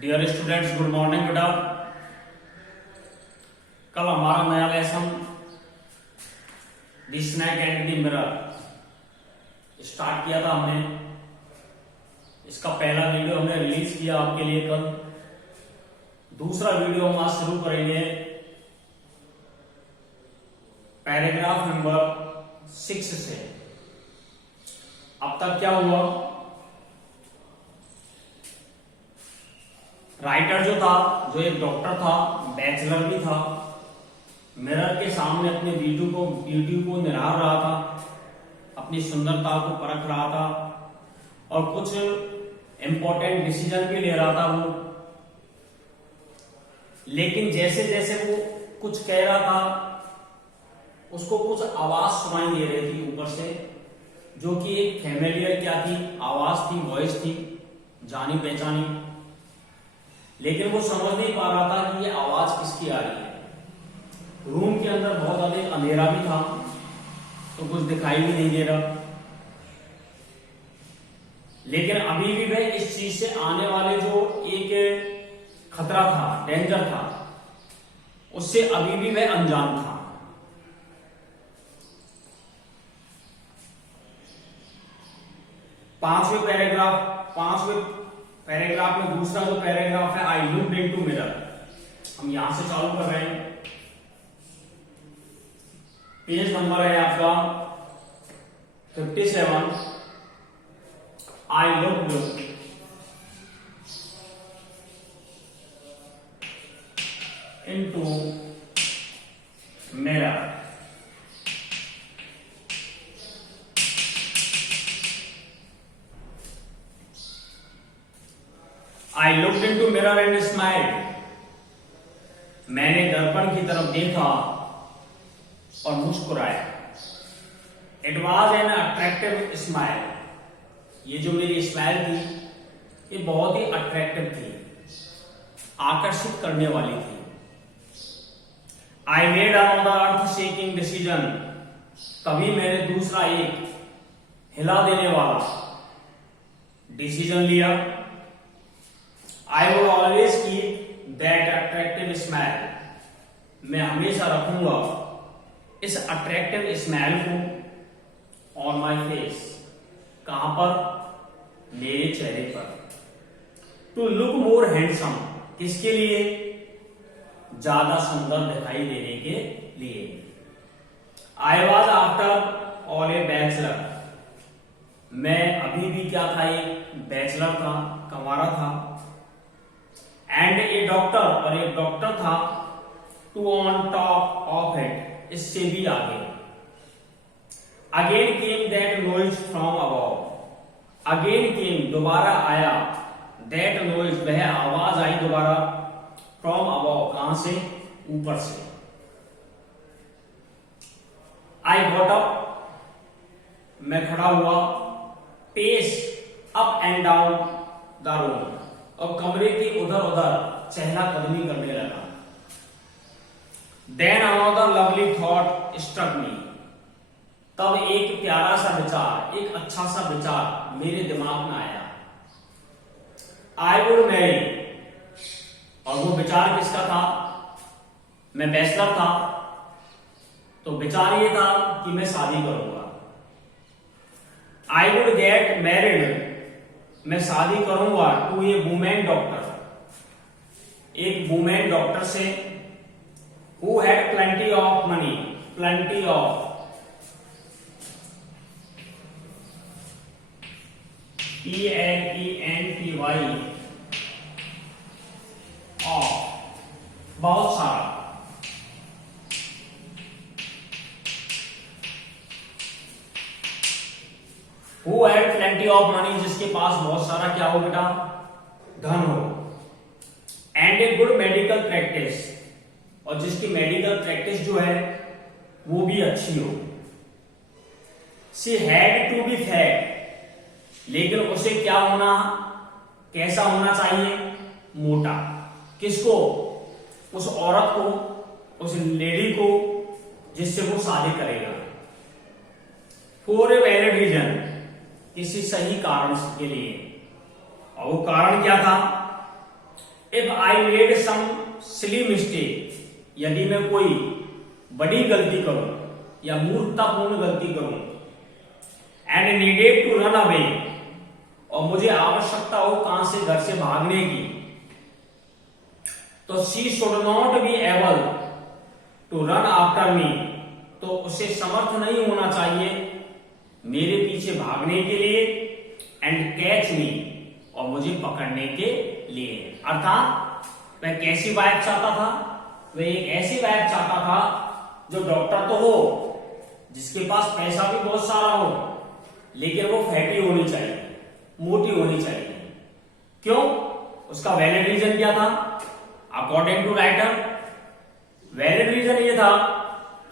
Dear students, good morning बेटा। कल हमारा नया lesson the snake and the mirror start किया था हमने। इसका पहला वीडियो हमने रिलीज किया आपके लिए कल। दूसरा वीडियो हम आज शुरू करेंगे पैराग्राफ नंबर 6 से। अब तक क्या हुआ, राइटर जो था, जो एक डॉक्टर था, बैचलर भी था, मिरर के सामने अपने ब्यूटी को निहार रहा था, अपनी सुंदरता को परख रहा था और कुछ इंपॉर्टेंट डिसीजन भी ले रहा था वो। लेकिन जैसे जैसे वो कुछ कह रहा था, उसको कुछ आवाज सुनाई दे रही थी ऊपर से, जो कि एक फैमिलियर क्या थी, आवाज थी, वॉइस थी, जानी पहचानी। लेकिन वो समझ नहीं पा रहा था कि ये आवाज किसकी आ रही है। रूम के अंदर बहुत अधिक अंधेरा भी था, तो कुछ दिखाई भी नहीं दे रहा। लेकिन अभी भी वह इस चीज से आने वाले जो एक खतरा था, डेंजर था, उससे अभी भी वह अनजान था। पांचवें पैराग्राफ में दूसरा जो पैराग्राफ है, आई लुक्ड इनटू मिरर, हम यहां से चालू कर रहे हैं। पेज नंबर है आपका 57। I looked into mirror. I looked into mirror and smiled. मैंने दर्पण की तरफ देखा और मुस्कुराया। It was an attractive smile. ये जो मेरी स्माइल थी, ये बहुत ही अट्रैक्टिव थी, आकर्षित करने वाली थी। I made another earth-shaking decision. तभी मैंने दूसरा एक हिला देने वाला डिसीजन लिया। I will always keep that attractive smile. मैं हमेशा रखूंगा इस अट्रैक्टिव स्माइल को ऑन माई फेस। कहां पर? मेरे चेहरे पर। टू लुक मोर हैंडसम, किसके लिए? ज्यादा सुंदर दिखाई देने के लिए। I was after all a bachelor. मैं अभी भी क्या था, एक बैचलर था, कंवारा था। एंड ए डॉक्टर, और एक डॉक्टर था। Too on top of it, इससे भी आगे। Again came that noise from above. Again came, दोबारा आया। दैट नॉइज, वह आवाज आई दोबारा। फ्रॉम अबव, कहां से? ऊपर से। आई गॉट अप, मैं खड़ा हुआ। Pace up and down the room, और कमरे के उधर उधर चहला कदमी करने लगा। Then another lovely thought struck me. तब एक प्यारा सा विचार, एक अच्छा सा विचार मेरे दिमाग में आया। I would marry. और वो विचार किसका था? मैं बैचलर था, तो विचार ये था कि मैं शादी करूंगा। I would get married. मैं शादी करूंगा टू ए वुमेन डॉक्टर, एक वुमेन डॉक्टर से, who had plenty of money, plenty of, PLENTY, of, बहुत सारा। Who had plenty of money, जिसके पास बहुत सारा क्या हो बेटा? धन हो। And a good medical practice, और जिसकी मेडिकल प्रैक्टिस जो है वो भी अच्छी हो। She had to be fat. लेकिन उसे क्या होना, कैसा होना चाहिए? मोटा। किसको? उस औरत को, उस लेडी को जिससे वो शादी करेगा। फॉर ए वैलिड रीजन, किसी सही कारण के लिए। और वो कारण क्या था? If I made some silly mistake, यदि मैं कोई बड़ी गलती करूं या मूर्खतापूर्ण गलती करूं, and needed to run away, और मुझे आवश्यकता हो कहां से, घर से भागने की, तो she should not be able to run after me, तो उसे समर्थ नहीं होना चाहिए मेरे पीछे भागने के लिए, एंड कैच मी, और मुझे पकड़ने के लिए। अर्थात वह कैसी वाइफ चाहता था, वह एक ऐसी वाइफ चाहता था जो डॉक्टर तो हो, जिसके पास पैसा भी बहुत सारा हो, लेकिन वो फैटी होनी चाहिए, मोटी होनी चाहिए। क्यों? उसका वैलिड रीजन क्या था? According to writer, valid reason ये था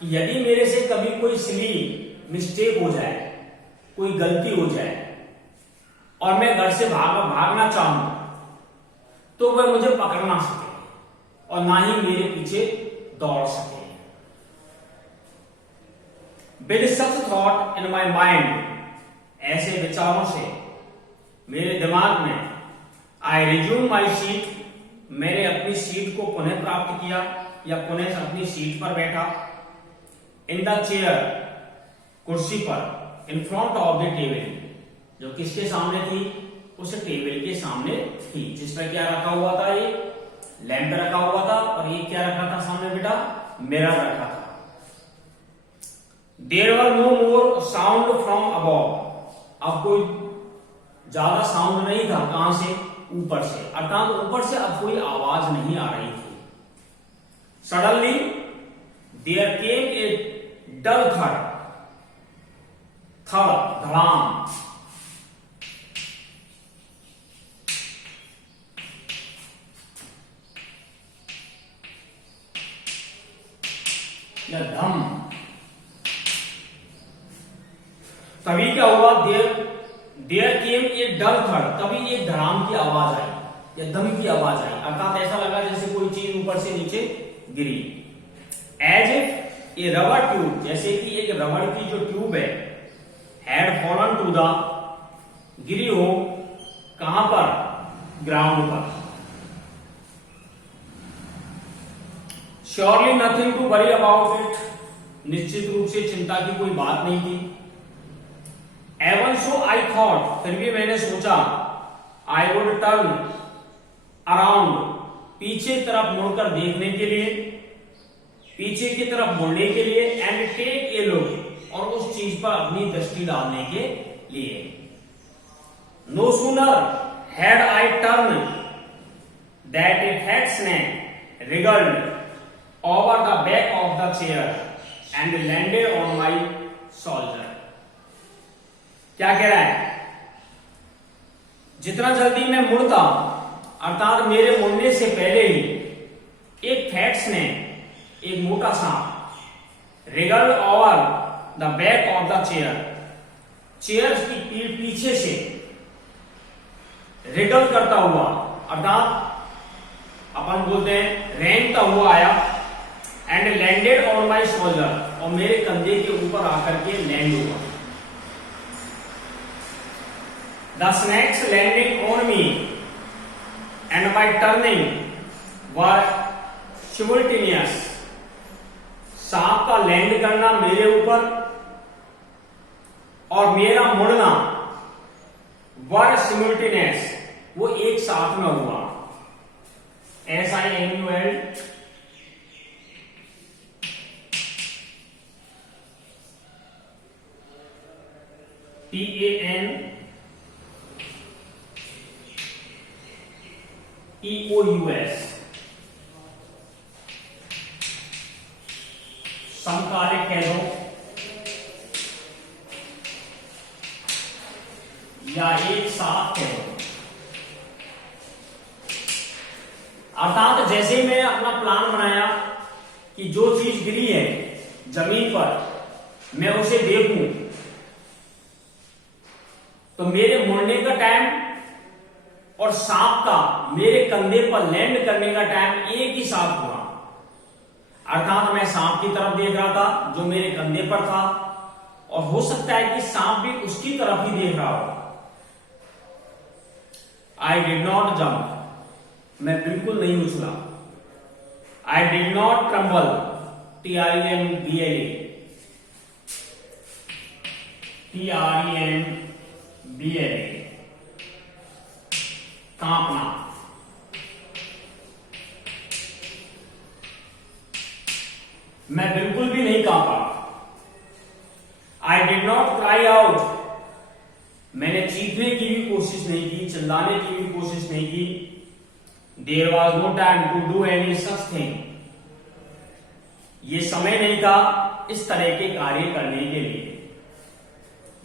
कि यदि मेरे से कभी कोई सिली मिस्टेक हो जाए, कोई गलती हो जाए, और मैं घर से भागना चाहूं, तो वह मुझे पकड़ ना सके और ना ही मेरे पीछे दौड़ सके। With such thought in my mind, ऐसे विचारों से मेरे दिमाग में, आई रिज्यूम माई सीट, मैंने अपनी सीट को पुनः प्राप्त किया या पुनः अपनी सीट पर बैठा, इन द चेयर, कुर्सी पर, in front of the table, जो किसके सामने थी? उस टेबल के सामने थी, जिस पर क्या रखा हुआ था? ये लैंप रखा हुआ था, और ये क्या रखा था सामने बेटा? मिरर रखा था। There were no more sound from above, अब कोई ज्यादा साउंड नहीं था, कहां से? ऊपर से, अर्थात ऊपर से अब कोई आवाज नहीं आ रही थी। सडनली देयर केम ए डल थड, धड़ाम, या धम। तभी क्या हुआ? देयर केम ए डल थड, तभी एक धड़ाम की आवाज आई या दम की आवाज आई, अर्थात ऐसा लगा जैसे कोई चीज ऊपर से नीचे गिरी। As if a rubber tube, जैसे कि एक रबड़ की जो ट्यूब है, हैड फॉलन टू द, गिरी हो, कहां पर? ग्राउंड पर। Surely nothing to worry about it, निश्चित रूप से चिंता की कोई बात नहीं थी। एवन सो आई थॉट, फिर भी मैंने सोचा, आई वुड टर्न अराउंड, पीछे तरफ मुड़कर देखने के लिए, पीछे की तरफ मुड़ने के लिए, एंड टेक ए लुक, और उस चीज पर अपनी दृष्टि डालने के लिए। No sooner had I turn that a fat snake wriggled over the back of the chair and landed on my shoulder. क्या कह रहा है? जितना जल्दी मैं मुड़ता, अर्थात मेरे मुड़ने से पहले ही एक फैट्स ने, एक मोटा सांप, Regal over the back of the chair, chair की पीठ पीछे से रिगल करता हुआ, अर्थात अपन बोलते हैं रेंगता हुआ आया, and landed on my shoulder, और मेरे कंधे के ऊपर आकर के लैंड हुआ। The snakes landing on me and my turning were simultaneous. सांप का लैंड करना मेरे ऊपर और मेरा मुड़ना वर सिमुल्टेनियस, वो एक साथ में हुआ। SIMUL TANEOUS, समकालिक कह दो या एक साथ कह दो। अर्थात जैसे मैं अपना प्लान बनाया कि जो चीज गिरी है जमीन पर, मैं उसे देखूं, तो मेरे मुड़ने का टाइम और सांप का मेरे कंधे पर लैंड करने का टाइम एक ही साथ हुआ। अर्थात मैं सांप की तरफ देख रहा था जो मेरे कंधे पर था, और हो सकता है कि सांप भी उसकी तरफ ही देख रहा हो। आई डिड नॉट जंप, मैं बिल्कुल नहीं उछला। I did not tremble, TREMBLE, कांपना। मैं बिल्कुल भी नहीं कांपा। I did not cry out, मैंने चीखने की भी कोशिश नहीं की, चिल्लाने की भी कोशिश नहीं की। There was no time to do any such thing, ये समय नहीं था इस तरह के कार्य करने के लिए।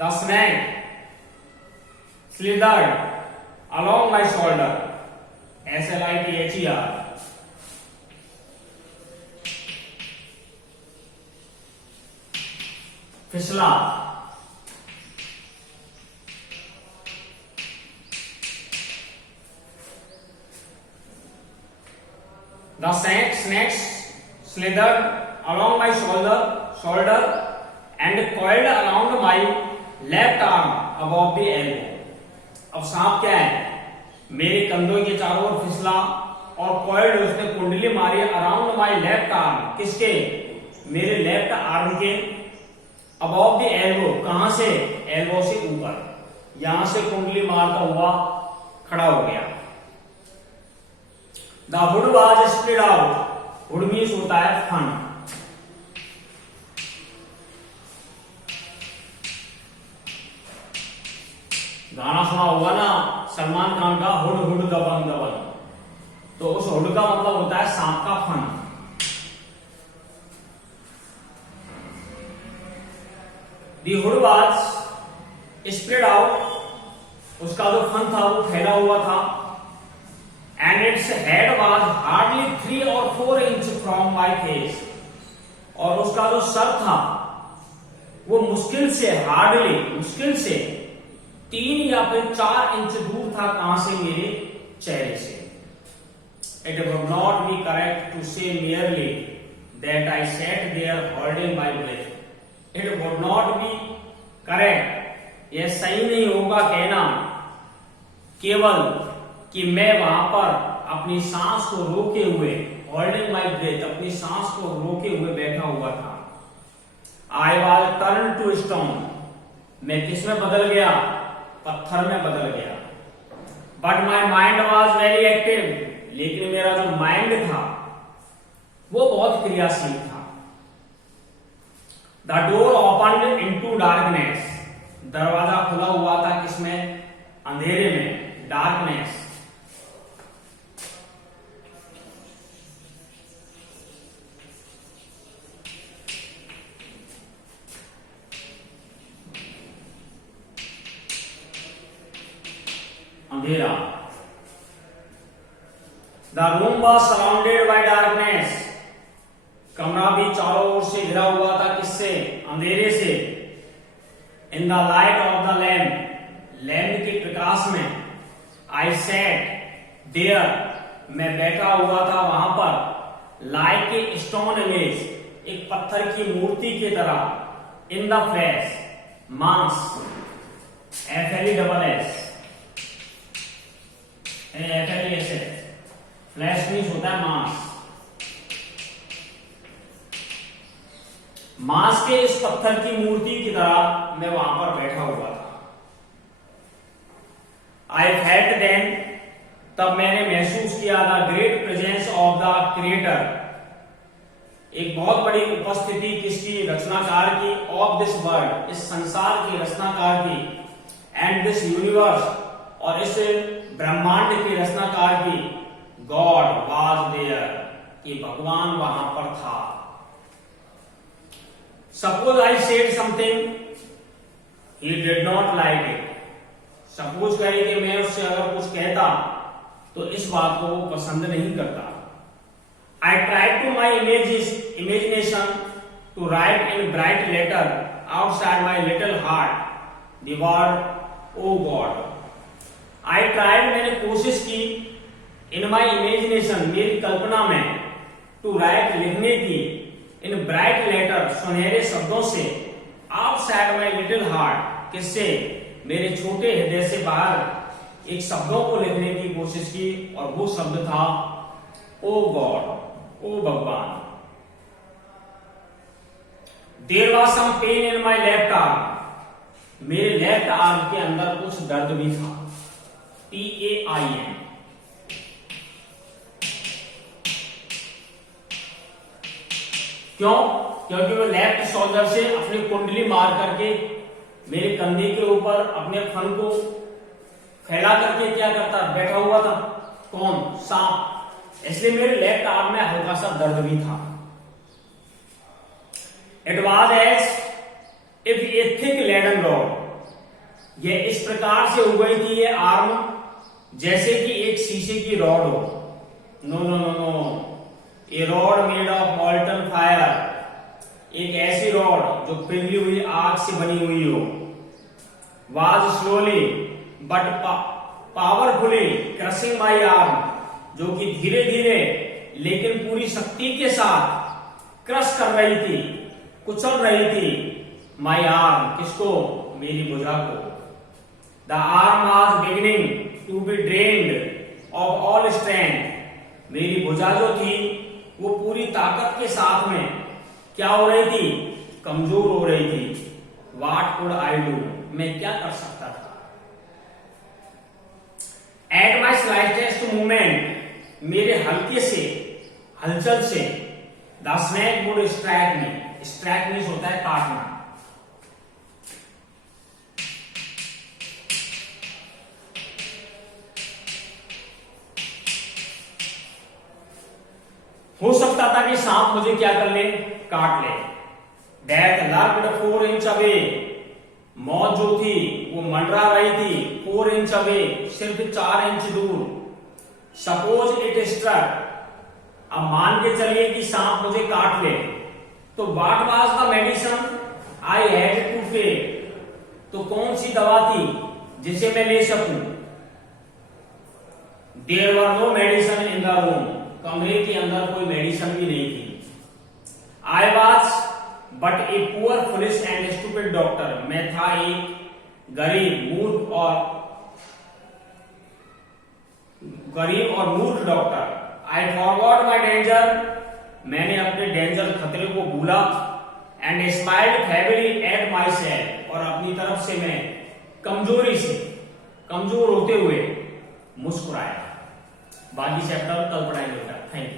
The snake slithered along my shoulder, SLITHER, फिसला। The snakes slithered along my shoulder and coiled around my left arm above the elbow. अब सांप क्या है, मेरे कंधों के चारों ओर फिसला और कॉइल्ड, उसने कुंडली मारी अराउंड माय लेफ्ट आर्म, किसके, मेरे लेफ्ट आर्म के, अबव द एल्बो, कहां से, एल्बो से ऊपर, यहां से कुंडली मारता हुआ खड़ा हो गया। The hood was spread out, hood means होता है फन। गाना सुना होगा ना सलमान खान का, हुड हुड दबंग दबंग, तो उस हुड का मतलब होता है सांप का फन। The hood was spread out, उसका जो फन था वो फैला हुआ था। And its head was hardly 3 or 4 inch from my face, और उसका जो सर था वो मुश्किल से, हार्डली मुश्किल से 3 या फिर 4 इंच दूर था, कहां से, मेरे चेहरे से। It would not be correct to say merely that I sat there holding my breath. It would not be correct, यह सही नहीं होगा कहना केवल कि मैं वहां पर अपनी सांस को रोके हुए, holding my breath, अपनी सांस को रोके हुए बैठा हुआ था। I was turned to stone, मैं किस में बदल गया, पत्थर में बदल गया। But my mind was very active, लेकिन मेरा जो माइंड था वो बहुत क्रियाशील था। The door opened into darkness, दरवाजा खुला हुआ था किसमें, अंधेरे में, डार्कनेस। अंधेरा। The room was surrounded by darkness, कमरा भी चारों ओर से घिरा हुआ था किससे, अंधेरे से। In the light of the lamp, lamp के प्रकाश में। आई सैट देयर, मैं बैठा हुआ था वहां पर। लाइक ए स्टोन इमेज, एक पत्थर की मूर्ति की तरह। इन द फ्लैश, मांस, FLESS, फ्लैश मीन्स होता है मांस। मांस के इस पत्थर की मूर्ति की तरह मैं वहां पर बैठा हुआ था। आई फेल्ट देन, तब मैंने महसूस किया the great presence of the creator, एक बहुत बड़ी उपस्थिति किसकी, रचनाकार की, ऑफ दिस वर्ल्ड, इस संसार की, रचनाकार की, एंड दिस यूनिवर्स, और इस ब्रह्मांड की रचनाकार की। गॉड वाज देयर, कि भगवान वहां पर था। Suppose I said something he did not like it, suppose करें कि मैं उससे अगर कुछ कहता तो इस बात को वो पसंद नहीं करता। I tried to my imagination to write in bright letter outside my little heart the word O God. I tried, मैंने कोशिश की, इन माई इमेजिनेशन, मेरी कल्पना में, टू राइट, लिखने की, इन ब्राइट लेटर, सुनहरे शब्दों से, आउटसाइड माई लिटिल हार्ट, किससे, मेरे छोटे हृदय से बाहर, एक शब्दों को लिखने की कोशिश की और वो शब्द था ओ गॉड, ओ भगवान। There was some pain in my left arm, मेरे लेफ्ट आर्म के अंदर कुछ दर्द भी था। PAIN। क्यों? क्योंकि वो लेफ्ट शोल्डर से अपनी कुंडली मार करके मेरे कंधे के ऊपर अपने फन को फैला करके क्या करता, बैठा हुआ था। कौन? सांप। इसलिए मेरे लेफ्ट आर्म में हल्का सा दर्द भी था। It was as if a thick leaden rod, यह इस प्रकार से हो गई थी ये आर्म जैसे कि एक शीशे की रॉड हो। No no no no, a rod made of molten fire, एक ऐसी रॉड जो पिघली हुई आग से बनी हुई हो। Was slowly but powerfully crushing my arm, जो कि धीरे धीरे लेकिन पूरी शक्ति के साथ क्रश कर रही थी, कुचल रही थी माई आर्म, किसको? मेरी भुजा को। The arm was beginning to be drained of all strength, मेरी भुजा जो थी वो पूरी ताकत के साथ में क्या हो रही थी? कमजोर हो रही थी। व्हाट कुड आई डू, मैं क्या कर सकता था? एट माई स्लाइटेस्ट मूवमेंट, मेरे हल्के से हलचल से the snake would strike me, strike means होता है काटना। हो सकता था कि सांप मुझे क्या कर ले? काट ले। डेथ लर्क्ड 4 इंच अवे, मौत जो थी वो मंडरा रही थी 4 इंच अवे, सिर्फ 4 इंच दूर। सपोज इट स्ट्रक, अब मान के चलिए कि सांप मुझे काट ले, तो what was the medicine I had to take, तो कौन सी दवा थी जिसे मैं ले सकूं? There were no medicine in the room, कमरे के अंदर कोई मेडिसिन भी नहीं थी। I was but a poor foolish and stupid doctor, मैं था एक गरीब और मूर्ख डॉक्टर। आई फॉरगॉट माई डेंजर, मैंने अपने डेंजर खतरे को भूला। And smiled feebly at my self, और अपनी तरफ से मैं कमजोर होते हुए मुस्कुराया। बाकी चैप्टर कल पढ़ाएंगे बेटा। Thank you.